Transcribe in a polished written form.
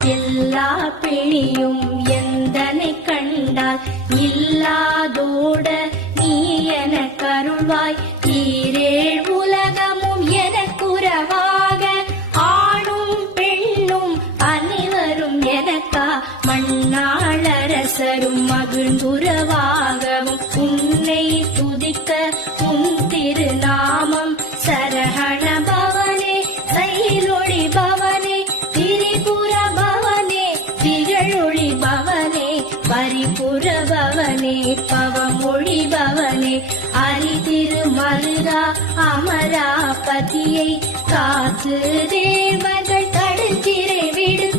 எல்லா பிணியும் எந்தனை கண்டால் இல்லாதோட நீ என கருள்வாய். ஈரேழ் உலகமும் எனக்குறவாக ஆணும் பெண்ணும் அனைவரும் எனக்கா மண்ணாளரசரும் மகிழ்ந்துறவாகவும் உன்னை துதிக்க உன் திருநாமம் சரஹண பவனே சைலொளி பவனே திரிபுர பவனே திகழொளி பவனே பரிபுர பவனே பவமொழி பவனே அரி திருமருகா அமராபதியை காத்து தேவர்கள் கடுஞ்சிறை விடு